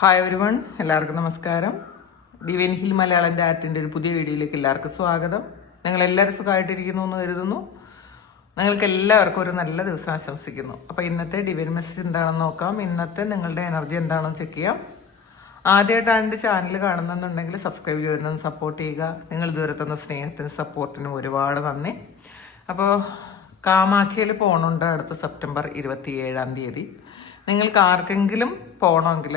Hi everyone, എല്ലാവർക്കും നമസ്കാരം. Divine hill Malayalam ആർട്ടിൻ്റെ ഒരു പുതിയ വീഡിയോയിലേക്ക് എല്ലാവർക്കും സ്വാഗതം. നിങ്ങളെല്ലാവരും സുഖമായിട്ടിരിക്കുന്നു എന്ന് കരുതുന്നു. നിങ്ങൾക്ക് എല്ലാവർക്കും ഒരു നല്ല ദിവസം ആശംസിക്കുന്നു. അപ്പോൾ ഇന്നത്തെ ഡിവൈൻ മെസ്സേജ് എന്താണെന്ന് നോക്കാം. ഇന്നത്തെ നിങ്ങളുടെ എനർജി എന്താണെന്ന് ചെക്ക് ചെയ്യാം. ആദ്യമായിട്ടാണ് എൻ്റെ ചാനൽ കാണുന്നുണ്ടെങ്കിൽ സബ്സ്ക്രൈബ് ചെയ്തിരുന്നത് സപ്പോർട്ട് ചെയ്യുക. നിങ്ങൾ ഇതുവരെ തന്ന സ്നേഹത്തിനും സപ്പോർട്ടിനും ഒരുപാട് നന്ദി. അപ്പോൾ കാമാഖ്യയിൽ പോകണുണ്ട് അടുത്ത സെപ്റ്റംബർ 27 നിങ്ങൾക്ക് ആർക്കെങ്കിലും പോകണമെങ്കിൽ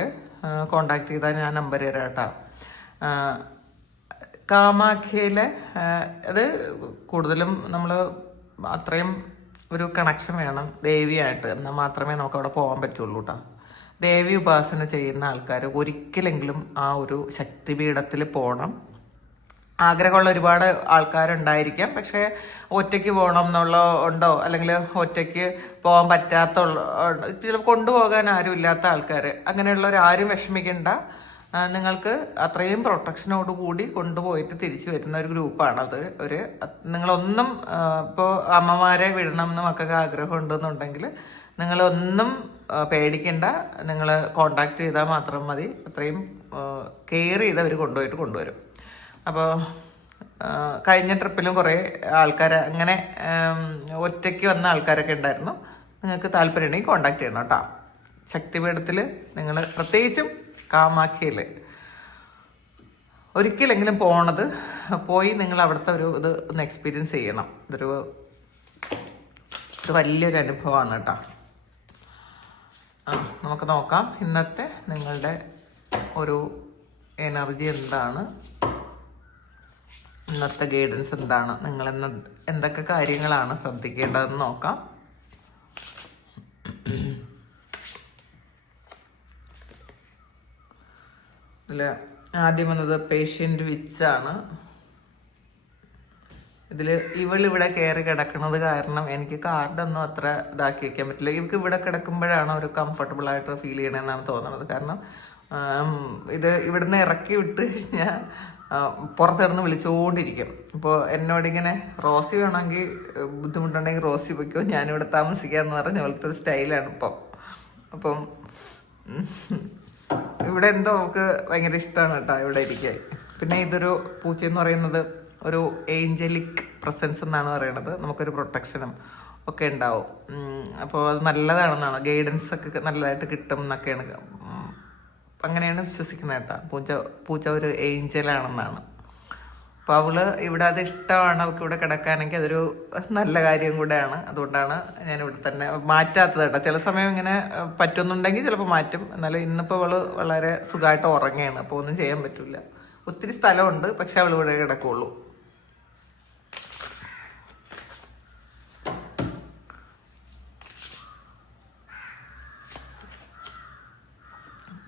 കോണ്ടാക്ട് ചെയ്താൽ ഞാൻ നമ്പർ തരാം കേട്ടോ. കാമാഖ്യയിലെ അത് കൂടുതലും നമ്മൾ അത്രയും ഒരു കണക്ഷൻ വേണം ദേവിയായിട്ട്, എന്നാൽ മാത്രമേ നമുക്ക് അവിടെ പോകാൻ പറ്റുള്ളൂ കേട്ടോ. ദേവി ഉപാസന ചെയ്യുന്ന ആൾക്കാർ ഒരിക്കലെങ്കിലും ആ ഒരു ശക്തിപീഠത്തിൽ പോകണം. ആഗ്രഹമുള്ള ഒരുപാട് ആൾക്കാരുണ്ടായിരിക്കാം, പക്ഷേ ഒറ്റയ്ക്ക് പോകണം എന്നുള്ള ഉണ്ടോ, അല്ലെങ്കിൽ ഒറ്റയ്ക്ക് പോകാൻ പറ്റാത്തുള്ള ചിലപ്പോൾ കൊണ്ടുപോകാൻ ആരും ഇല്ലാത്ത ആൾക്കാർ, അങ്ങനെയുള്ളവരാരും വിഷമിക്കേണ്ട. നിങ്ങൾക്ക് അത്രയും പ്രൊട്ടക്ഷനോട് കൂടി കൊണ്ടുപോയിട്ട് തിരിച്ചു വരുന്ന ഒരു ഗ്രൂപ്പാണത്. നിങ്ങളൊന്നും ഇപ്പോൾ അമ്മമാരെ വിടണം എന്ന് മക്കൾക്ക് ആഗ്രഹം ഉണ്ടെന്നുണ്ടെങ്കിൽ നിങ്ങളൊന്നും പേടിക്കണ്ട. നിങ്ങൾ കോണ്ടാക്ട് ചെയ്താൽ മാത്രം മതി. അത്രയും കെയർ ചെയ്ത് അവർ കൊണ്ടുവരും. അപ്പോൾ കഴിഞ്ഞ ട്രിപ്പിലും കുറേ ആൾക്കാർ അങ്ങനെ ഒറ്റയ്ക്ക് വന്ന ആൾക്കാരൊക്കെ ഉണ്ടായിരുന്നു. നിങ്ങൾക്ക് താല്പര്യമുണ്ടെങ്കിൽ കോണ്ടാക്ട് ചെയ്യണം കേട്ടോ. ശക്തിപീഠത്തിൽ നിങ്ങൾ പ്രത്യേകിച്ചും കാമാഖ്യയിൽ ഒരിക്കലെങ്കിലും പോയി നിങ്ങൾ അവിടുത്തെ ഇത് ഒന്ന് എക്സ്പീരിയൻസ് ചെയ്യണം. ഇത് വലിയൊരു അനുഭവമാണ് കേട്ടോ. നമുക്ക് നോക്കാം ഇന്നത്തെ നിങ്ങളുടെ ഒരു എനർജി എന്താണ്, ഇന്നത്തെ ഗൈഡൻസ് എന്താണ്, നിങ്ങൾ എന്തൊക്കെ കാര്യങ്ങളാണ് ശ്രദ്ധിക്കേണ്ടതെന്ന് നോക്കാം. ഇതിൽ ആദ്യം വന്നത് പേഷ്യൻ്റ് വിച്ചാണ്. ഇവളിവിടെ കയറി കിടക്കുന്നത് കാരണം എനിക്ക് കാർഡൊന്നും അത്ര ഇതാക്കി വയ്ക്കാൻ പറ്റില്ല. ഇവർക്ക് ഇവിടെ കിടക്കുമ്പോഴാണ് ഒരു കംഫർട്ടബിൾ ആയിട്ട് ഫീൽ ചെയ്യണമെന്നാണ് തോന്നുന്നത്. കാരണം ഇവിടുന്ന് ഇറക്കി വിട്ട് കഴിഞ്ഞാൽ പുറത്തിറന്ന് വിളിച്ചുകൊണ്ടിരിക്കും. ഇപ്പോൾ എന്നോടിങ്ങനെ റോസി വേണമെങ്കിൽ ബുദ്ധിമുട്ടുണ്ടെങ്കിൽ റോസി വയ്ക്കോ, ഞാനിവിടെ താമസിക്കാമെന്ന് പറഞ്ഞ പോലത്തെ ഒരു സ്റ്റൈലാണ് ഇപ്പം. അപ്പം ഇവിടെ എന്തോ നമുക്ക് ഭയങ്കര ഇഷ്ടമാണ് കേട്ടോ ഇവിടെ ഇരിക്കാൻ. പിന്നെ ഇതൊരു പൂച്ചയെന്ന് പറയുന്നത് ഒരു ഏഞ്ചലിക് പ്രസൻസ് എന്നാണ് പറയണത്. നമുക്കൊരു പ്രൊട്ടക്ഷനും ഒക്കെ ഉണ്ടാവും. അപ്പോൾ അത് നല്ലതാണെന്നാണ്, ഗൈഡൻസ് ഒക്കെ നല്ലതായിട്ട് കിട്ടും എന്നൊക്കെയാണ്, അങ്ങനെയാണ് വിശ്വസിക്കുന്നത് കേട്ടോ. പൂച്ച ഒരു ഏഞ്ചലാണെന്നാണ്. അപ്പോൾ അവള് ഇവിടെ അത് ഇഷ്ടമാണ്, അവൾക്ക് ഇവിടെ കിടക്കാനെങ്കിൽ അതൊരു നല്ല കാര്യം കൂടെയാണ്. അതുകൊണ്ടാണ് ഞാനിവിടെ തന്നെ മാറ്റാത്തത് കേട്ടോ. ചില സമയം ഇങ്ങനെ പറ്റുന്നുണ്ടെങ്കിൽ ചിലപ്പോൾ മാറ്റും. എന്നാലും ഇന്നിപ്പോൾ അവള് വളരെ സുഖമായിട്ട് ഉറങ്ങുകയാണ്. അപ്പോൾ ഒന്നും ചെയ്യാൻ പറ്റില്ല. ഒത്തിരി സ്ഥലമുണ്ട്, പക്ഷെ അവൾ ഇവിടെ കിടക്കുള്ളൂ.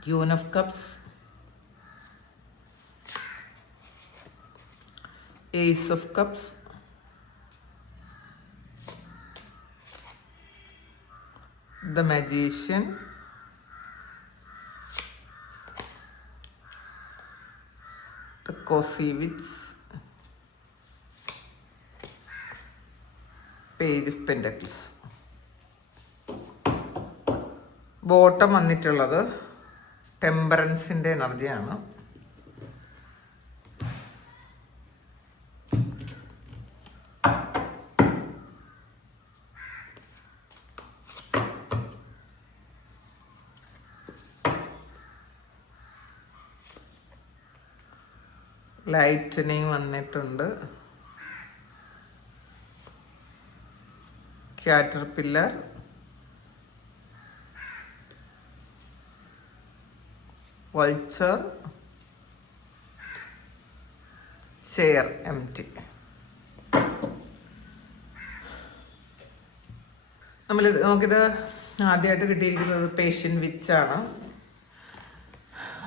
Queen of Cups, Ace of Cups, the Magician, the Cozy Witch, Page of Pentacles. Bottom വന്നിട്ടുള്ളത് ടെമ്പറൻസിൻ്റെ എനർജിയാണ്. ലൈറ്റനിങ് വന്നിട്ടുണ്ട്. Caterpillar, vulture, chair എംറ്റി. നമുക്കിത് ആദ്യമായിട്ട് കിട്ടിയിരിക്കുന്നത് പേഷ്യൻ്റ് വിച്ചാണ്.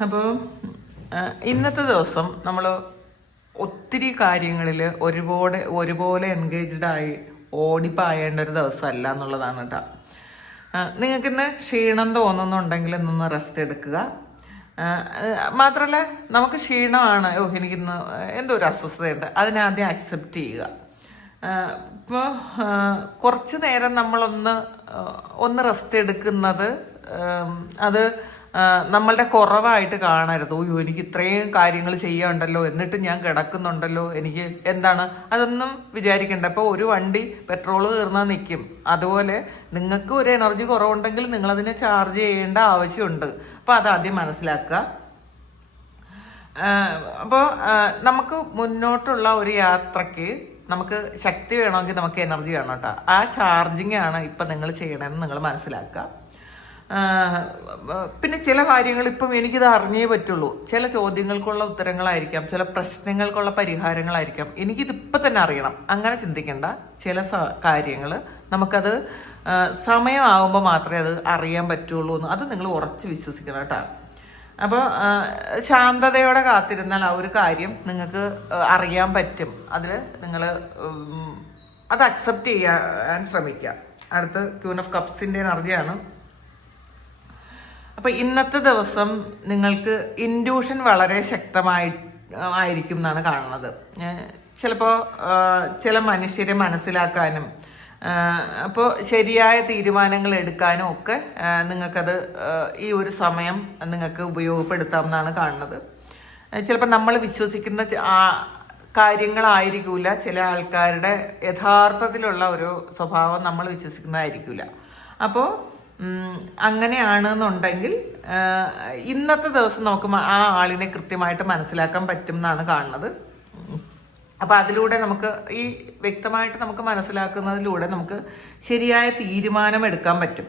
അപ്പോൾ ഇന്നത്തെ ദിവസം നമ്മൾ ഒത്തിരി കാര്യങ്ങളിൽ ഒരുപോലെ എൻഗേജ്ഡായി ഓടിപ്പായേണ്ട ഒരു ദിവസമല്ല എന്നുള്ളതാണ് കേട്ടോ. നിങ്ങൾക്കിന്ന് ക്ഷീണം തോന്നുന്നുണ്ടെങ്കിൽ ഇന്നൊന്ന് റെസ്റ്റ് എടുക്കുക. മാത്രമല്ല നമുക്ക് ക്ഷീണമാണ്, എനിക്കിന്ന് എന്തോ ഒരു അസ്വസ്ഥതയുണ്ട്, അതിനാദ്യം അക്സെപ്റ്റ് ചെയ്യുക. ഇപ്പോൾ കുറച്ച് നേരം നമ്മളൊന്ന് റെസ്റ്റ് എടുക്കുന്നത് അത് നമ്മളുടെ കുറവായിട്ട് കാണരുത്. ഓയ്യോ എനിക്ക് ഇത്രയും കാര്യങ്ങൾ ചെയ്യാനുണ്ടല്ലോ, എന്നിട്ട് ഞാൻ കിടക്കുന്നുണ്ടല്ലോ, എനിക്ക് എന്താണ് അതൊന്നും വിചാരിക്കണ്ട. ഇപ്പോൾ ഒരു വണ്ടി പെട്രോൾ തീർന്നാൽ നിൽക്കും. അതുപോലെ നിങ്ങൾക്ക് ഒരു എനർജി കുറവുണ്ടെങ്കിൽ നിങ്ങളതിനെ ചാർജ് ചെയ്യേണ്ട ആവശ്യമുണ്ട്. അപ്പോൾ അതാദ്യം മനസ്സിലാക്കുക. അപ്പോൾ നമുക്ക് മുന്നോട്ടുള്ള ഒരു യാത്രയ്ക്ക് നമുക്ക് ശക്തി വേണമെങ്കിൽ നമുക്ക് എനർജി വേണം കേട്ടോ. ആ ചാർജിങ് ആണ് ഇപ്പം നിങ്ങൾ ചെയ്യണമെന്ന് നിങ്ങൾ മനസ്സിലാക്കുക. പിന്നെ ചില കാര്യങ്ങൾ ഇപ്പം എനിക്കിത് അറിഞ്ഞേ പറ്റുള്ളൂ. ചില ചോദ്യങ്ങൾക്കുള്ള ഉത്തരങ്ങളായിരിക്കാം, ചില പ്രശ്നങ്ങൾക്കുള്ള പരിഹാരങ്ങളായിരിക്കാം, എനിക്കിതിപ്പം തന്നെ അറിയണം, അങ്ങനെ ചിന്തിക്കേണ്ട. ചില കാര്യങ്ങൾ നമുക്കത് സമയമാകുമ്പോൾ മാത്രമേ അത് അറിയാൻ പറ്റുള്ളൂ എന്ന് അത് നിങ്ങൾ ഉറച്ച് വിശ്വസിക്കണം കേട്ടോ. അപ്പോൾ ശാന്തതയോടെ കാത്തിരുന്നാൽ ആ ഒരു കാര്യം നിങ്ങൾക്ക് അറിയാൻ പറ്റും. അതിൽ നിങ്ങൾ അത് അക്സെപ്റ്റ് ചെയ്യാൻ ശ്രമിക്കുക. അടുത്ത് ക്യൂൻ ഓഫ് കപ്സിൻ്റെ എനർജിയാണ്. അപ്പോൾ ഇന്നത്തെ ദിവസം നിങ്ങൾക്ക് ഇൻഡ്യൂഷൻ വളരെ ആയിരിക്കും എന്നാണ് കാണുന്നത്. ചിലപ്പോൾ ചില മനുഷ്യരെ മനസ്സിലാക്കാനും അപ്പോൾ ശരിയായ തീരുമാനങ്ങൾ എടുക്കാനും ഒക്കെ നിങ്ങൾക്കത് ഈ ഒരു സമയം നിങ്ങൾക്ക് ഉപയോഗപ്പെടുത്താം എന്നാണ് കാണുന്നത്. ചിലപ്പോൾ നമ്മൾ വിശ്വസിക്കുന്ന കാര്യങ്ങളായിരിക്കില്ല ചില ആൾക്കാരുടെ യഥാർത്ഥത്തിലുള്ള ഒരു സ്വഭാവം നമ്മൾ വിശ്വസിക്കുന്നതായിരിക്കില്ല. അപ്പോൾ അങ്ങനെയാണെന്നുണ്ടെങ്കിൽ ഇന്നത്തെ ദിവസം നമുക്ക് ആ ആളിനെ കൃത്യമായിട്ട് മനസ്സിലാക്കാൻ പറ്റും എന്നാണ് കാണുന്നത്. അപ്പോൾ അതിലൂടെ നമുക്ക് ഈ വ്യക്തമായിട്ട് നമുക്ക് മനസ്സിലാക്കുന്നതിലൂടെ നമുക്ക് ശരിയായ തീരുമാനം എടുക്കാൻ പറ്റും.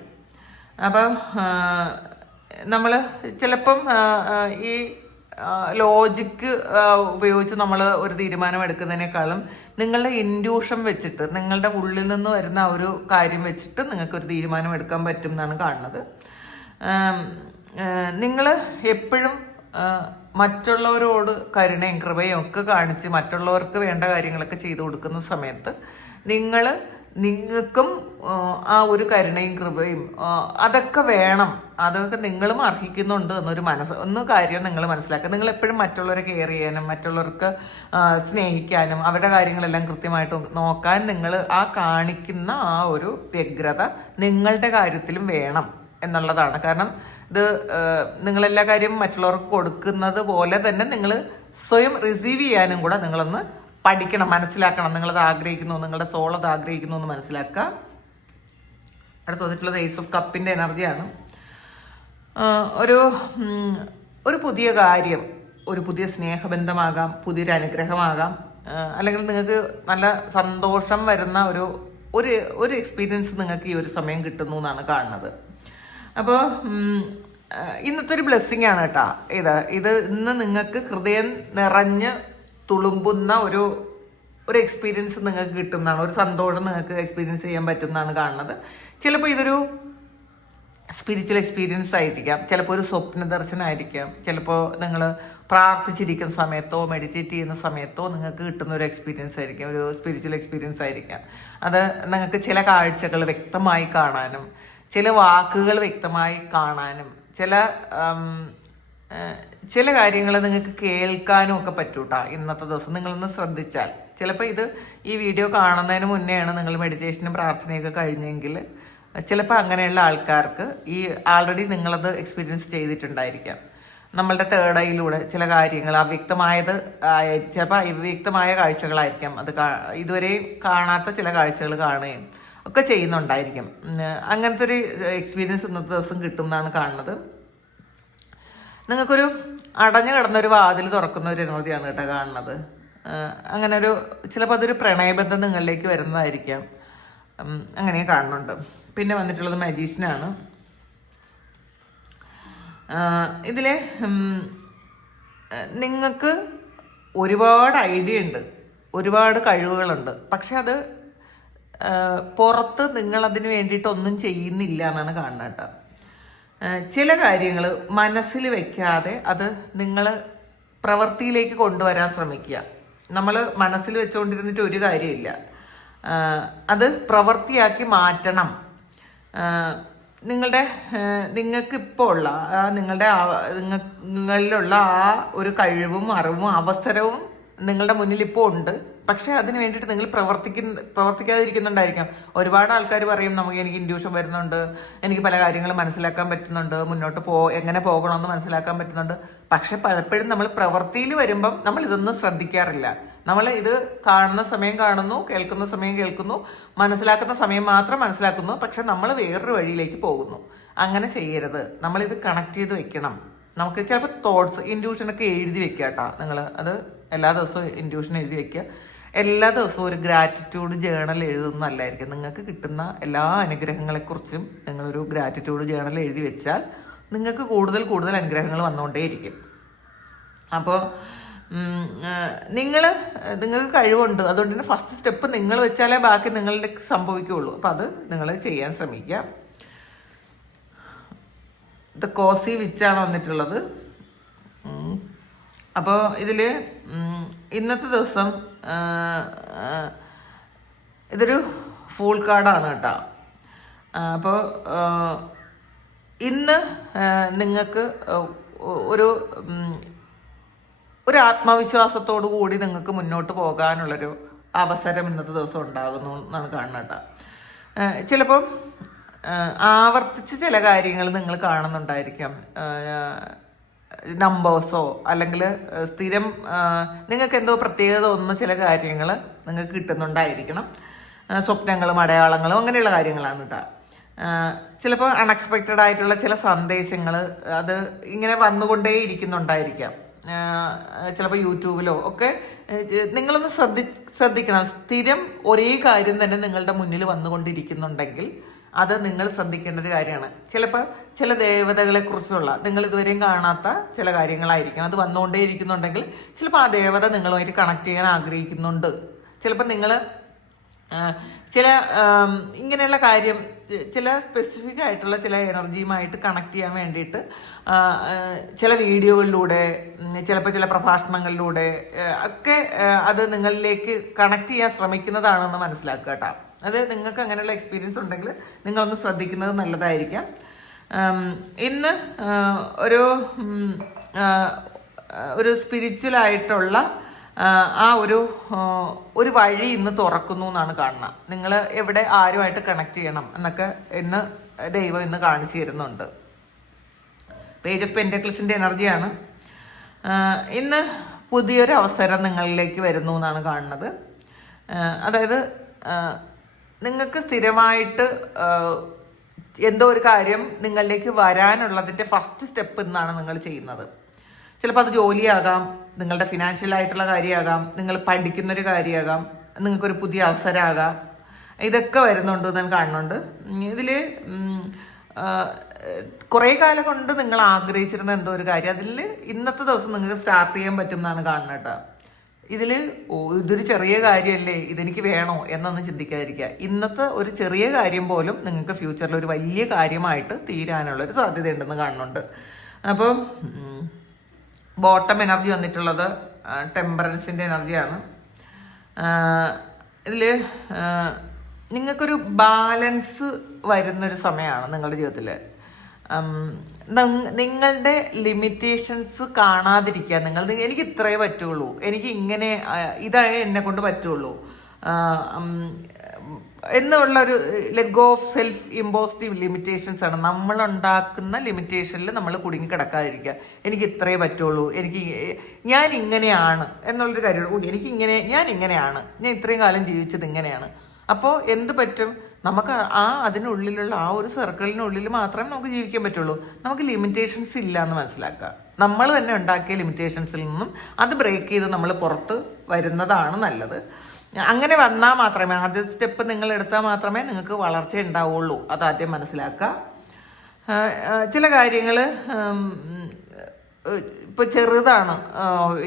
അപ്പോൾ നമ്മൾ ചിലപ്പം ഈ ലോജിക്ക് ഉപയോഗിച്ച് നമ്മൾ ഒരു തീരുമാനം എടുക്കുന്നതിനേക്കാളും നിങ്ങളുടെ ഇൻഡ്യൂഷൻ വെച്ചിട്ട് നിങ്ങളുടെ ഉള്ളിൽ നിന്ന് വരുന്ന ഒരു കാര്യം വെച്ചിട്ട് നിങ്ങൾക്കൊരു തീരുമാനം എടുക്കാൻ പറ്റും എന്നാണ് കാണുന്നത്. നിങ്ങൾ എപ്പോഴും മറ്റുള്ളവരോട് കരുണയും കൃപയും ഒക്കെ കാണിച്ച് മറ്റുള്ളവർക്ക് വേണ്ട കാര്യങ്ങളൊക്കെ ചെയ്തു കൊടുക്കുന്ന സമയത്ത് നിങ്ങൾക്കും ആ ഒരു കരുണയും കൃപയും അതൊക്കെ വേണം, അതൊക്കെ നിങ്ങളും അർഹിക്കുന്നുണ്ട് എന്നൊരു കാര്യം നിങ്ങൾ മനസ്സിലാക്കുക. നിങ്ങൾ എപ്പോഴും മറ്റുള്ളവരെ കെയർ ചെയ്യാനും മറ്റുള്ളവർക്ക് സ്നേഹിക്കാനും അവരുടെ കാര്യങ്ങളെല്ലാം കൃത്യമായിട്ട് നോക്കാൻ നിങ്ങൾ ആ കാണിക്കുന്ന ആ ഒരു വ്യഗ്രത നിങ്ങളുടെ കാര്യത്തിലും വേണം എന്നുള്ളതാണ്. കാരണം ഇത് നിങ്ങളെല്ലാ കാര്യവും മറ്റുള്ളവർക്ക് കൊടുക്കുന്നത് പോലെ തന്നെ നിങ്ങൾ സ്വയം റിസീവ് ചെയ്യാനും കൂടെ നിങ്ങളൊന്ന് പഠിക്കണം, മനസ്സിലാക്കണം. നിങ്ങളത് ആഗ്രഹിക്കുന്നു, നിങ്ങളുടെ സോൾ അത് ആഗ്രഹിക്കുന്നു എന്ന് മനസ്സിലാക്കുക. അടുത്ത് വന്നിട്ടുള്ളത് ഏസ് ഓഫ് കപ്പിൻ്റെ എനർജിയാണ്. ഒരു പുതിയ കാര്യം, ഒരു പുതിയ സ്നേഹബന്ധമാകാം, പുതിയൊരു അനുഗ്രഹമാകാം, അല്ലെങ്കിൽ നിങ്ങൾക്ക് നല്ല സന്തോഷം വരുന്ന ഒരു എക്സ്പീരിയൻസ് നിങ്ങൾക്ക് ഈ ഒരു സമയം കിട്ടുന്നു എന്നാണ് കാണുന്നത്. അപ്പോൾ ഇന്നത്തെ ഒരു ബ്ലെസ്സിങ് ആണ് കേട്ടോ ഇത് ഇന്ന് നിങ്ങൾക്ക് ഹൃദയം നിറഞ്ഞ് തുളുമ്പുന്ന ഒരു എക്സ്പീരിയൻസ് നിങ്ങൾക്ക് കിട്ടുന്നതാണ്, ഒരു സന്തോഷം നിങ്ങൾക്ക് എക്സ്പീരിയൻസ് ചെയ്യാൻ പറ്റും എന്നാണ് കാണുന്നത്. ചിലപ്പോൾ ഇതൊരു സ്പിരിച്വൽ എക്സ്പീരിയൻസ് ആയിരിക്കാം, ചിലപ്പോൾ ഒരു സ്വപ്ന ദർശനമായിരിക്കാം, ചിലപ്പോൾ നിങ്ങൾ പ്രാർത്ഥിച്ചിരിക്കുന്ന സമയത്തോ മെഡിറ്റേറ്റ് ചെയ്യുന്ന സമയത്തോ നിങ്ങൾക്ക് കിട്ടുന്ന ഒരു എക്സ്പീരിയൻസ് ആയിരിക്കാം, ഒരു സ്പിരിച്വൽ എക്സ്പീരിയൻസ് ആയിരിക്കാം. അത് നിങ്ങൾക്ക് ചില കാഴ്ചകൾ വ്യക്തമായി കാണാനും ചില വാക്കുകൾ വ്യക്തമായി കാണാനും ചില കാര്യങ്ങൾ നിങ്ങൾക്ക് കേൾക്കാനും ഒക്കെ പറ്റൂട്ടാ. ഇന്നത്തെ ദിവസം നിങ്ങളൊന്ന് ശ്രദ്ധിച്ചാൽ ചിലപ്പോൾ ഈ വീഡിയോ കാണുന്നതിന് മുന്നെയാണ് നിങ്ങൾ മെഡിറ്റേഷനും പ്രാർത്ഥനയൊക്കെ കഴിഞ്ഞെങ്കിൽ ചിലപ്പോൾ അങ്ങനെയുള്ള ആൾക്കാർക്ക് ആൾറെഡി നിങ്ങളത് എക്സ്പീരിയൻസ് ചെയ്തിട്ടുണ്ടായിരിക്കാം. നമ്മളുടെ തേർഡ് ഐയിലൂടെ ചില കാര്യങ്ങൾ ചിലപ്പോൾ അവ്യക്തമായ കാഴ്ചകളായിരിക്കാം, അത് ഇതുവരെ കാണാത്ത ചില കാഴ്ചകൾ കാണുകയും ഒക്കെ ചെയ്യുന്നുണ്ടായിരിക്കും. അങ്ങനത്തെ ഒരു എക്സ്പീരിയൻസ് ഇന്നത്തെ ദിവസം കിട്ടും എന്നാണ് കാണുന്നത്. നിങ്ങൾക്കൊരു അടഞ്ഞു കിടന്നൊരു വാതിൽ തുറക്കുന്ന ഒരു എനർജിയാണ് കേട്ടോ കാണുന്നത്. അങ്ങനെ ചിലപ്പോൾ അതൊരു പ്രണയബന്ധം നിങ്ങളിലേക്ക് വരുന്നതായിരിക്കാം, അങ്ങനെ കാണുന്നുണ്ട്. പിന്നെ വന്നിട്ടുള്ളത് മജീഷ്യനാണ്. ഇതിൽ നിങ്ങൾക്ക് ഒരുപാട് ഐഡിയ ഉണ്ട്, ഒരുപാട് കഴിവുകളുണ്ട്, പക്ഷെ അത് പുറത്ത് നിങ്ങളതിന് വേണ്ടിയിട്ടൊന്നും ചെയ്യുന്നില്ല എന്നാണ് കാണുന്നത് കേട്ടോ. ചില കാര്യങ്ങൾ മനസ്സിൽ വെക്കാതെ അത് നിങ്ങൾ പ്രവൃത്തിയിലേക്ക് കൊണ്ടുവരാൻ ശ്രമിക്കുക. നമ്മൾ മനസ്സിൽ വെച്ചുകൊണ്ടിരുന്നിട്ട് ഒരു കാര്യമില്ല, അത് പ്രവൃത്തിയാക്കി മാറ്റണം. നിങ്ങൾക്കിപ്പോൾ ഉള്ള നിങ്ങളിലുള്ള ആ ഒരു കഴിവും അറിവും അവസരവും നിങ്ങളുടെ മുന്നിൽ ഇപ്പോൾ ഉണ്ട്. പക്ഷെ അതിന് വേണ്ടിയിട്ട് നിങ്ങൾ പ്രവർത്തിക്കാതിരിക്കുന്നുണ്ടായിരിക്കാം. ഒരുപാട് ആൾക്കാർ പറയും എനിക്ക് ഇൻഡ്യൂഷൻ വരുന്നുണ്ട്, എനിക്ക് പല കാര്യങ്ങളും മനസ്സിലാക്കാൻ പറ്റുന്നുണ്ട്, മുന്നോട്ട് എങ്ങനെ പോകണമെന്ന് മനസ്സിലാക്കാൻ പറ്റുന്നുണ്ട്. പക്ഷെ പലപ്പോഴും നമ്മൾ പ്രവൃത്തിയിൽ വരുമ്പം നമ്മൾ ഇതൊന്നും ശ്രദ്ധിക്കാറില്ല. നമ്മൾ ഇത് കാണുന്ന സമയം കാണുന്നു, കേൾക്കുന്ന സമയം കേൾക്കുന്നു, മനസ്സിലാക്കുന്ന സമയം മാത്രം മനസ്സിലാക്കുന്നു. പക്ഷെ നമ്മൾ വേറൊരു വഴിയിലേക്ക് പോകുന്നു. അങ്ങനെ ചെയ്യരുത്. നമ്മളിത് കണക്ട് ചെയ്ത് വെക്കണം. നമുക്ക് ചിലപ്പോൾ തോട്ട്സ്, ഇൻഡ്യൂഷനൊക്കെ എഴുതി വെക്കുക കേട്ടോ. നിങ്ങൾ അത് എല്ലാ ദിവസവും ഇൻഡ്യൂഷൻ എഴുതി വെക്കുക. എല്ലാ ദിവസവും ഒരു ഗ്രാറ്റിറ്റ്യൂഡ് ജേണൽ എഴുതുന്നതല്ലായിരിക്കും. നിങ്ങൾക്ക് കിട്ടുന്ന എല്ലാ അനുഗ്രഹങ്ങളെക്കുറിച്ചും നിങ്ങളൊരു ഗ്രാറ്റിറ്റ്യൂഡ് ജേണൽ എഴുതി വെച്ചാൽ നിങ്ങൾക്ക് കൂടുതൽ കൂടുതൽ അനുഗ്രഹങ്ങൾ വന്നുകൊണ്ടേയിരിക്കും. അപ്പോൾ നിങ്ങൾക്ക് കഴിവുണ്ട്. അതുകൊണ്ട് തന്നെ ഫസ്റ്റ് സ്റ്റെപ്പ് നിങ്ങൾ വെച്ചാലേ ബാക്കി നിങ്ങളുടെ സംഭവിക്കുകയുള്ളൂ. അപ്പം അത് നിങ്ങൾ ചെയ്യാൻ ശ്രമിക്കുക. ഇത് കോസി വിച്ചാണ് വന്നിട്ടുള്ളത്. അപ്പോൾ ഇതിൽ ഇന്നത്തെ ദിവസം ഇതൊരു ഫൂൾ കാർഡാണ് കേട്ടോ. അപ്പോൾ ഇന്ന് നിങ്ങൾക്ക് ഒരു ആത്മവിശ്വാസത്തോടു കൂടി നിങ്ങൾക്ക് മുന്നോട്ട് പോകാനുള്ളൊരു അവസരം ഇന്നത്തെ ദിവസം ഉണ്ടാകുന്നു എന്നാണ് കാണുന്നത് കേട്ടോ. ചിലപ്പം ആവർത്തിച്ച് ചില കാര്യങ്ങൾ നിങ്ങൾ കാണുന്നുണ്ടായിരിക്കാം. നമ്പേഴ്സോ അല്ലെങ്കിൽ സ്ഥിരം നിങ്ങൾക്ക് എന്തോ പ്രത്യേകത തോന്നുന്ന ചില കാര്യങ്ങൾ നിങ്ങൾക്ക് കിട്ടുന്നുണ്ടായിരിക്കണം. സ്വപ്നങ്ങളും അടയാളങ്ങളും അങ്ങനെയുള്ള കാര്യങ്ങളാണ് കേട്ടോ. ചിലപ്പോൾ അൺഎക്സ്പെക്റ്റഡ് ആയിട്ടുള്ള ചില സന്ദേശങ്ങൾ അത് ഇങ്ങനെ വന്നുകൊണ്ടേ ഇരിക്കുന്നുണ്ടായിരിക്കാം. ചിലപ്പോൾ യൂട്യൂബിലോ ഒക്കെ നിങ്ങളൊന്ന് ശ്രദ്ധിക്കണം. സ്ഥിരം ഒരേ കാര്യം തന്നെ നിങ്ങളുടെ മുന്നിൽ വന്നുകൊണ്ടിരിക്കുന്നുണ്ടെങ്കിൽ അത് നിങ്ങൾ ശ്രദ്ധിക്കേണ്ട ഒരു കാര്യമാണ്. ചിലപ്പോൾ ചില ദേവതകളെ കുറിച്ചുള്ള നിങ്ങൾ ഇതുവരെയും കാണാത്ത ചില കാര്യങ്ങളായിരിക്കും അത് വന്നുകൊണ്ടേ ഇരിക്കുന്നുണ്ടെങ്കിൽ ചിലപ്പോൾ ആ ദേവത നിങ്ങളുമായിട്ട് കണക്ട് ചെയ്യാൻ ആഗ്രഹിക്കുന്നുണ്ട്. ചിലപ്പോൾ നിങ്ങൾ ചില ഇങ്ങനെയുള്ള കാര്യം ചില സ്പെസിഫിക് ആയിട്ടുള്ള ചില എനർജിയുമായിട്ട് കണക്ട് ചെയ്യാൻ വേണ്ടിയിട്ട് ചില വീഡിയോകളിലൂടെ ചിലപ്പോൾ ചില പ്രഭാഷണങ്ങളിലൂടെ ഒക്കെ അത് നിങ്ങളിലേക്ക് കണക്ട് ചെയ്യാൻ ശ്രമിക്കുന്നതാണെന്ന് മനസ്സിലാക്കുക കേട്ടോ. അത് നിങ്ങൾക്ക് അങ്ങനെയുള്ള എക്സ്പീരിയൻസ് ഉണ്ടെങ്കിൽ നിങ്ങളൊന്ന് ശ്രദ്ധിക്കുന്നത് നല്ലതായിരിക്കാം. ഇന്ന് ഒരു സ്പിരിച്വലായിട്ടുള്ള ആ ഒരു വഴി ഇന്ന് തുറക്കുന്നു എന്നാണ് കാണുന്നത്. നിങ്ങൾ എവിടെ ആരുമായിട്ട് കണക്ട് ചെയ്യണം എന്നൊക്കെ ദൈവം ഇന്ന് കാണിച്ചു തരുന്നുണ്ട്. പേജ് ഓഫ് പെന്റക്കിൾസിന്റെ എനർജിയാണ്. ഇന്ന് പുതിയൊരു അവസരം നിങ്ങളിലേക്ക് വരുന്നു എന്നാണ് കാണുന്നത്. അതായത് നിങ്ങൾക്ക് സ്ഥിരമായിട്ട് എന്തോ ഒരു കാര്യം നിങ്ങളിലേക്ക് വരാനുള്ളതിൻ്റെ ഫസ്റ്റ് സ്റ്റെപ്പ് എന്നാണ് നിങ്ങൾ ചെയ്യുന്നത്. ചിലപ്പോൾ അത് ജോലിയാകാം, നിങ്ങളുടെ ഫിനാൻഷ്യൽ ആയിട്ടുള്ള കാര്യമാകാം, നിങ്ങൾ പഠിക്കുന്നൊരു കാര്യമാകാം, നിങ്ങൾക്കൊരു പുതിയ അവസരമാകാം. ഇതൊക്കെ വരുന്നുണ്ട് എന്ന് കാണുന്നുണ്ട്. ഇതിൽ കുറേ കാലം കൊണ്ട് നിങ്ങൾ ആഗ്രഹിച്ചിരുന്ന എന്തോ ഒരു കാര്യം അതിൽ ഇന്നത്തെ ദിവസം നിങ്ങൾക്ക് സ്റ്റാർട്ട് ചെയ്യാൻ പറ്റും എന്നാണ് കാണുന്നത് കേട്ടോ. ഇതൊരു ചെറിയ കാര്യമല്ലേ, ഇതെനിക്ക് വേണോ എന്നൊന്നും ചിന്തിക്കാതിരിക്കുക. ഇന്നത്തെ ഒരു ചെറിയ കാര്യം പോലും നിങ്ങൾക്ക് ഫ്യൂച്ചറിൽ ഒരു വലിയ കാര്യമായിട്ട് തീരാനുള്ളൊരു സാധ്യതയുണ്ടെന്ന് കാണുന്നുണ്ട്. അപ്പോൾ ബോട്ടം എനർജി വന്നിട്ടുള്ളത് ടെമ്പറൻസിൻ്റെ എനർജിയാണ്. ഇതിൽ നിങ്ങൾക്കൊരു ബാലൻസ് വരുന്നൊരു സമയമാണ് നിങ്ങളുടെ ജീവിതത്തിൽ. നിങ്ങളുടെ ലിമിറ്റേഷൻസ് കാണാതിരിക്കുക. എനിക്ക് ഇത്രയേ പറ്റുള്ളൂ, എനിക്ക് ഇങ്ങനെ ഇതേ എന്നെ കൊണ്ട് പറ്റുള്ളൂ എന്നുള്ളൊരു let go of self imposed limitations ആണ്. നമ്മളുണ്ടാക്കുന്ന ലിമിറ്റേഷനിൽ നമ്മൾ കുടുങ്ങി കിടക്കാതിരിക്കുക. എനിക്ക് ഇത്രയേ പറ്റുള്ളൂ, ഞാൻ ഇങ്ങനെയാണ് എന്നുള്ളൊരു കാര്യമുള്ളൂ. ഞാൻ ഇങ്ങനെയാണ്, ഞാൻ ഇത്രയും കാലം ജീവിച്ചത് ഇങ്ങനെയാണ്. അപ്പോൾ എന്ത് പറ്റും, നമുക്ക് അതിനുള്ളിലുള്ള ആ ഒരു സർക്കിളിനുള്ളിൽ മാത്രമേ നമുക്ക് ജീവിക്കാൻ പറ്റുള്ളൂ. നമുക്ക് ലിമിറ്റേഷൻസ് ഇല്ല എന്ന് മനസ്സിലാക്കുക. നമ്മൾ തന്നെ ഉണ്ടാക്കിയ ലിമിറ്റേഷൻസിൽ നിന്നും അത് ബ്രേക്ക് ചെയ്ത് നമ്മൾ പുറത്ത് വരുന്നതാണ് നല്ലത്. അങ്ങനെ വന്നാൽ മാത്രമേ, ആദ്യ സ്റ്റെപ്പ് നിങ്ങൾ എടുത്താൽ മാത്രമേ നിങ്ങൾക്ക് വളർച്ച ഉണ്ടാവുള്ളൂ. അതാദ്യം മനസ്സിലാക്കുക. ചില കാര്യങ്ങൾ ഇപ്പോൾ ചെറുതാണ്,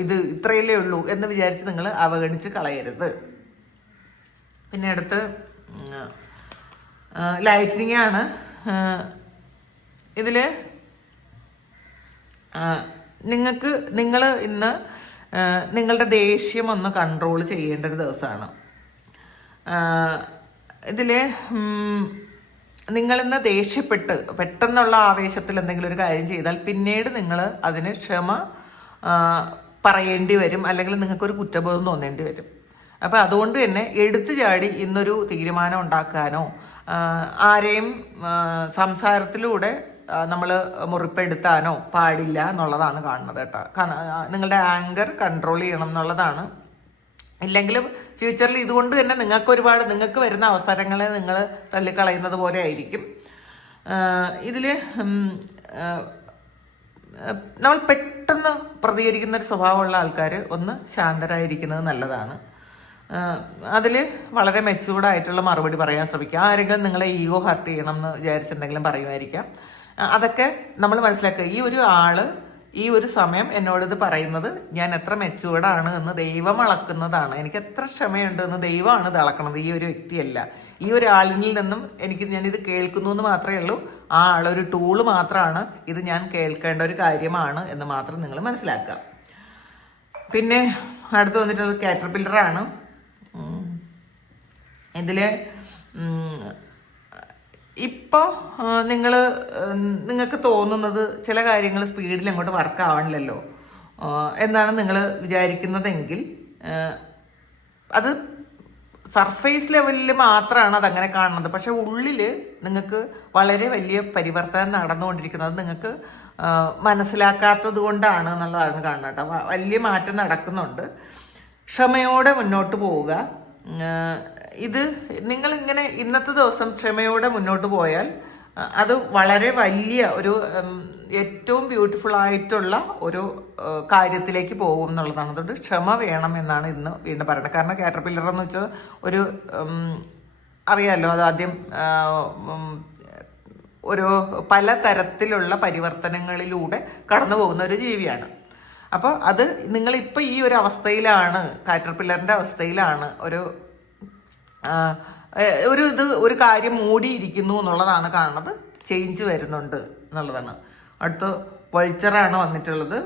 ഇത് ഇത്രയല്ലേ ഉള്ളൂ എന്ന് വിചാരിച്ച് നിങ്ങൾ അവഗണിച്ച് കളയരുത്. പിന്നെ അടുത്ത് ലൈറ്റനിങ് ആണ്. ഇതിൽ നിങ്ങൾ ഇന്ന് നിങ്ങളുടെ ദേഷ്യം ഒന്ന് കൺട്രോൾ ചെയ്യേണ്ട ഒരു ദിവസമാണ്. ഇതിൽ നിങ്ങളിന്ന് ദേഷ്യപ്പെട്ട് പെട്ടെന്നുള്ള ആവേശത്തിൽ എന്തെങ്കിലും ഒരു കാര്യം ചെയ്താൽ പിന്നീട് നിങ്ങൾ അതിന് ക്ഷമ പറയേണ്ടി വരും, അല്ലെങ്കിൽ നിങ്ങൾക്കൊരു കുറ്റബോധം തോന്നേണ്ടി വരും. അപ്പം അതുകൊണ്ട് തന്നെ എടുത്തു ചാടി ഇന്നൊരു തീരുമാനം ഉണ്ടാക്കാനോ ആരെയും സംസാരത്തിലൂടെ നമ്മൾ മുറിപ്പെടുത്താനോ പാടില്ല എന്നുള്ളതാണ് കാണുന്നത് കേട്ടോ. നിങ്ങളുടെ ആങ്കർ കൺട്രോൾ ചെയ്യണം എന്നുള്ളതാണ്. ഇല്ലെങ്കിൽ ഫ്യൂച്ചറിൽ ഇതുകൊണ്ട് തന്നെ നിങ്ങൾക്ക് വരുന്ന അവസരങ്ങളെ നിങ്ങൾ തള്ളിക്കളയുന്നത് പോലെ ആയിരിക്കും. ഇതിൽ നമ്മൾ പെട്ടെന്ന് പ്രതികരിക്കുന്ന ഒരു സ്വഭാവമുള്ള ആൾക്കാർ ഒന്ന് ശാന്തരായിരിക്കുന്നത് നല്ലതാണ്. അതിൽ വളരെ മെച്ചൂർഡായിട്ടുള്ള മറുപടി പറയാൻ ശ്രമിക്കുക. ആരെങ്കിലും നിങ്ങളെ ഈഗോ ഹർട്ട് ചെയ്യണം എന്ന് വിചാരിച്ചെന്തെങ്കിലും പറയുമായിരിക്കാം. അതൊക്കെ നമ്മൾ മനസ്സിലാക്കുക. ഈ ഒരു സമയം എന്നോടിത് പറയുന്നത് ഞാൻ എത്ര മെച്ചൂർഡാണ് എന്ന് ദൈവം അളക്കുന്നതാണ്. എനിക്ക് എത്ര ക്ഷമയുണ്ട് എന്ന് ദൈവമാണ് ഇത് അളക്കണത്, ഈ ഒരു വ്യക്തിയല്ല. ഈ ഒരു ആളിൽ നിന്നും ഞാനിത് കേൾക്കുന്നു എന്ന് മാത്രമേ ഉള്ളൂ. ആ ആളൊരു ടൂള് മാത്രമാണ്, ഇത് ഞാൻ കേൾക്കേണ്ട ഒരു കാര്യമാണ് എന്ന് മാത്രം നിങ്ങൾ മനസ്സിലാക്കുക. പിന്നെ അടുത്ത് വന്നിട്ടുള്ളത് കാറ്റർപില്ലറാണ്. ഇതിൽ ഇപ്പോൾ നിങ്ങൾക്ക് തോന്നുന്നത് ചില കാര്യങ്ങൾ സ്പീഡിൽ അങ്ങോട്ട് വർക്ക് ആവണില്ലല്ലോ എന്നാണ് നിങ്ങൾ വിചാരിക്കുന്നതെങ്കിൽ അത് സർഫേസ് ലെവലിൽ മാത്രമാണ് അതങ്ങനെ കാണുന്നത്. പക്ഷെ ഉള്ളിൽ നിങ്ങൾക്ക് വളരെ വലിയ പരിവർത്തനം നടന്നുകൊണ്ടിരിക്കുന്നത് നിങ്ങൾക്ക് മനസ്സിലാക്കാത്തത് കൊണ്ടാണ് എന്നുള്ളതാണ് കാണുന്നത് കേട്ടോ. വലിയ മാറ്റം നടക്കുന്നുണ്ട്. ക്ഷമയോടെ മുന്നോട്ട് പോവുക. ഇത് നിങ്ങളിങ്ങനെ ഇന്നത്തെ ദിവസം ക്ഷമയോടെ മുന്നോട്ട് പോയാൽ അത് വളരെ വലിയ ഒരു ഏറ്റവും ബ്യൂട്ടിഫുൾ ആയിട്ടുള്ള ഒരു കാര്യത്തിലേക്ക് പോകും എന്നുള്ളതാണ്. അതുകൊണ്ട് ക്ഷമ വേണം എന്നാണ് ഇന്ന് വീണ്ടും പറയുന്നത്. കാരണം കാറ്റർപില്ലർ എന്ന് വെച്ചാൽ ഒരു അറിയാമല്ലോ, അതാദ്യം ഒരു പലതരത്തിലുള്ള പരിവർത്തനങ്ങളിലൂടെ കടന്നു പോകുന്ന ഒരു ജീവിയാണ്. അപ്പോൾ അത് നിങ്ങളിപ്പോൾ ഈ ഒരു അവസ്ഥയിലാണ്, കാറ്റർപില്ലറിൻ്റെ അവസ്ഥയിലാണ്. ഒരു കാര്യം മൂടിയിരിക്കുന്നു എന്നുള്ളതാണ് കാണുന്നത്. ചേഞ്ച് വരുന്നുണ്ട് എന്നുള്ളതാണ്. അടുത്ത വൾച്ചറാണ് വന്നിട്ടുള്ളത്.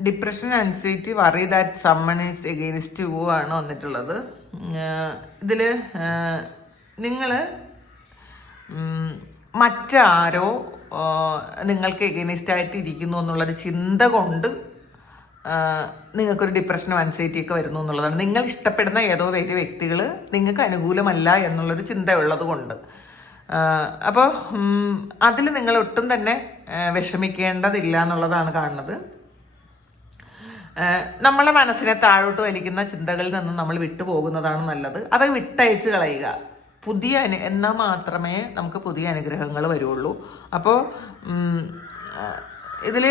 Depression, anxiety, worry that summon is against you ആണ് വന്നിട്ടുള്ളത്. ഇതിൽ നിങ്ങൾ മറ്റാരോ നിങ്ങൾക്ക് എഗെയിൻസ്റ്റ് ആയിട്ട് ഇരിക്കുന്നു എന്നുള്ളൊരു ചിന്ത കൊണ്ട് നിങ്ങൾക്കൊരു ഡിപ്രഷനും ആൻസൈറ്റിയൊക്കെ വരുന്നു എന്നുള്ളതാണ്. നിങ്ങൾ ഇഷ്ടപ്പെടുന്ന ഏതോ വലിയ വ്യക്തികൾ നിങ്ങൾക്ക് അനുകൂലമല്ല എന്നുള്ളൊരു ചിന്ത ഉള്ളത് കൊണ്ട്. അപ്പോൾ അതിൽ നിങ്ങൾ ഒട്ടും തന്നെ വിഷമിക്കേണ്ടതില്ല എന്നുള്ളതാണ് കാണുന്നത്. നമ്മളെ മനസ്സിനെ താഴോട്ട് വലിക്കുന്ന ചിന്തകളിൽ നിന്നും നമ്മൾ വിട്ടുപോകുന്നതാണ് നല്ലത്. അത് വിട്ടയച്ച് കളയുക. എന്നാൽ മാത്രമേ നമുക്ക് പുതിയ അനുഗ്രഹങ്ങൾ വരുള്ളൂ. അപ്പോൾ ഇതിൽ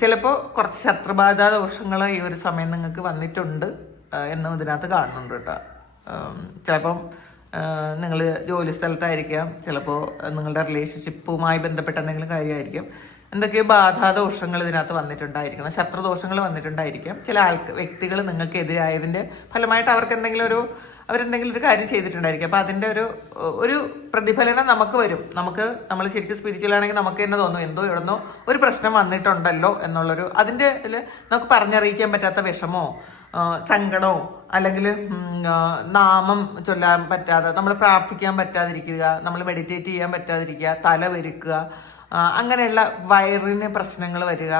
ചിലപ്പോൾ കുറച്ച് ശത്രുബാധ ദോഷങ്ങൾ ഈ ഒരു സമയം നിങ്ങൾക്ക് വന്നിട്ടുണ്ട് എന്നും ഇതിനകത്ത് കാണുന്നുണ്ട് കേട്ടോ. ചിലപ്പം നിങ്ങൾ ജോലി സ്ഥലത്തായിരിക്കാം, ചിലപ്പോൾ നിങ്ങളുടെ റിലേഷൻഷിപ്പുമായി ബന്ധപ്പെട്ട എന്തെങ്കിലും കാര്യമായിരിക്കും. എന്തൊക്കെയോ ബാധാദോഷങ്ങൾ ഇതിനകത്ത് വന്നിട്ടുണ്ടായിരിക്കണം, ശത്രുദോഷങ്ങൾ വന്നിട്ടുണ്ടായിരിക്കാം. ചില വ്യക്തികൾ നിങ്ങൾക്ക് എതിരായതിൻ്റെ ഫലമായിട്ട് അവരെന്തെങ്കിലും ഒരു കാര്യം ചെയ്തിട്ടുണ്ടായിരിക്കും. അപ്പോൾ അതിൻ്റെ ഒരു പ്രതിഫലനം നമുക്ക് വരും. നമ്മൾ ശരിക്കും സ്പിരിച്വൽ ആണെങ്കിൽ നമുക്ക് തന്നെ തോന്നും എവിടുന്നോ ഒരു പ്രശ്നം വന്നിട്ടുണ്ടല്ലോ എന്നുള്ളൊരു അതിൻ്റെ നമുക്ക് പറഞ്ഞറിയിക്കാൻ പറ്റാത്ത വിഷമോ സങ്കടമോ അല്ലെങ്കിൽ നാമം ചൊല്ലാൻ പറ്റാതെ, നമ്മൾ പ്രാർത്ഥിക്കാൻ പറ്റാതിരിക്കുക, നമ്മൾ മെഡിറ്റേറ്റ് ചെയ്യാൻ പറ്റാതിരിക്കുക, തല പെരുക്കുക, അങ്ങനെയുള്ള വയറിന് പ്രശ്നങ്ങൾ വരിക,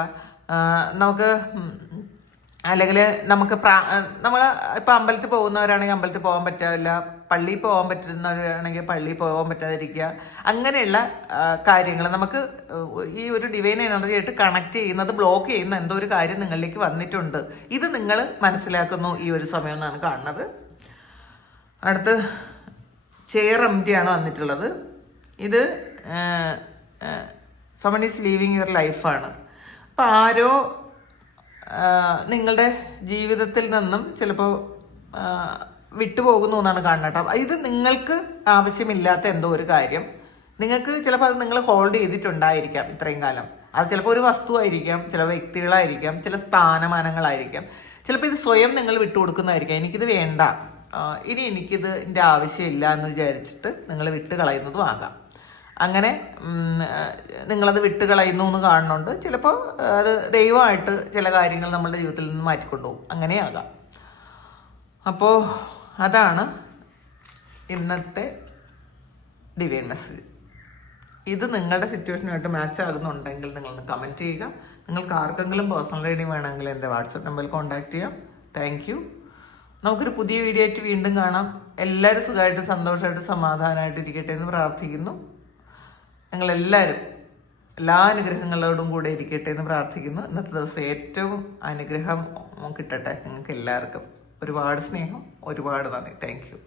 നമുക്ക് അല്ലെങ്കിൽ നമ്മൾ ഇപ്പോൾ അമ്പലത്തിൽ പോകുന്നവരാണെങ്കിൽ അമ്പലത്തിൽ പോകാൻ പറ്റില്ല, പള്ളിയിൽ പോകാൻ പറ്റുന്നവരാണെങ്കിൽ പള്ളിയിൽ പോകാൻ പറ്റാതിരിക്കുക, അങ്ങനെയുള്ള കാര്യങ്ങൾ നമുക്ക് ഈ ഒരു ഡിവൈൻ എനർജി ആയിട്ട് കണക്ട് ചെയ്യുന്നത് ബ്ലോക്ക് ചെയ്യുന്ന എന്തോ ഒരു കാര്യം നിങ്ങളിലേക്ക് വന്നിട്ടുണ്ട്. ഇത് നിങ്ങൾ മനസ്സിലാക്കുന്നു ഈ ഒരു സമയം എന്നാണ് കാണുന്നത്. അടുത്ത് ചെയർ എംപ്റ്റിയാണ് വന്നിട്ടുള്ളത്. ഇത് someone is leaving your ലൈഫാണ്. അപ്പോൾ ആരോ നിങ്ങളുടെ ജീവിതത്തിൽ നിന്നും ചിലപ്പോൾ വിട്ടുപോകുന്നു എന്നാണ് കാണുന്നത് കേട്ടോ. ഇത് നിങ്ങൾക്ക് ആവശ്യമില്ലാത്ത എന്തോ ഒരു കാര്യം നിങ്ങൾക്ക് ചിലപ്പോൾ അത് നിങ്ങൾ ഹോൾഡ് ചെയ്തിട്ടുണ്ടായിരിക്കാം ഇത്രയും കാലം. അത് ചിലപ്പോൾ ഒരു വസ്തുവായിരിക്കാം, ചില വ്യക്തികളായിരിക്കാം, ചില സ്ഥാനമാനങ്ങളായിരിക്കാം. ചിലപ്പോൾ ഇത് സ്വയം നിങ്ങൾ വിട്ടുകൊടുക്കുന്നതായിരിക്കാം. എനിക്കിത് വേണ്ട, ഇനി എൻ്റെ ആവശ്യമില്ല എന്ന് വിചാരിച്ചിട്ട് നിങ്ങൾ വിട്ട് കളയുന്നതും ആകാം. അങ്ങനെ നിങ്ങളത് വിട്ട് കളയുന്നു എന്ന് കാണുന്നുണ്ട്. ചിലപ്പോൾ അത് ദൈവമായിട്ട് ചില കാര്യങ്ങൾ നമ്മളുടെ ജീവിതത്തിൽ നിന്ന് മാറ്റിക്കൊണ്ടുപോകും, അങ്ങനെയാകാം. അപ്പോൾ അതാണ് ഇന്നത്തെ ഡിവൈൻ മെസ്സേജ്. ഇത് നിങ്ങളുടെ സിറ്റുവേഷനുമായിട്ട് മാച്ച് ആകുന്നുണ്ടെങ്കിൽ നിങ്ങളൊന്ന് കമൻറ്റ് ചെയ്യുക. നിങ്ങൾക്ക് ആർക്കെങ്കിലും പേഴ്സണൽ റീഡിങ് വേണമെങ്കിൽ എൻ്റെ വാട്സപ്പ് നമ്പറിൽ കോൺടാക്ട് ചെയ്യാം. Thank you. നമുക്കൊരു പുതിയ വീഡിയോ ആയിട്ട് വീണ്ടും കാണാം. എല്ലാവരും സുഖമായിട്ട് സന്തോഷമായിട്ട് സമാധാനമായിട്ട് ഇരിക്കട്ടെ എന്ന് പ്രാർത്ഥിക്കുന്നു. നിങ്ങളെല്ലാവരും എല്ലാ അനുഗ്രഹങ്ങളോടും കൂടെ ഇരിക്കട്ടെ എന്ന് പ്രാർത്ഥിക്കുന്നു. ഇന്നത്തെ ദിവസം ഏറ്റവും അനുഗ്രഹം കിട്ടട്ടെ നിങ്ങൾക്ക് എല്ലാവർക്കും. ഒരുപാട് സ്നേഹം, ഒരുപാട് നന്ദി. Thank you.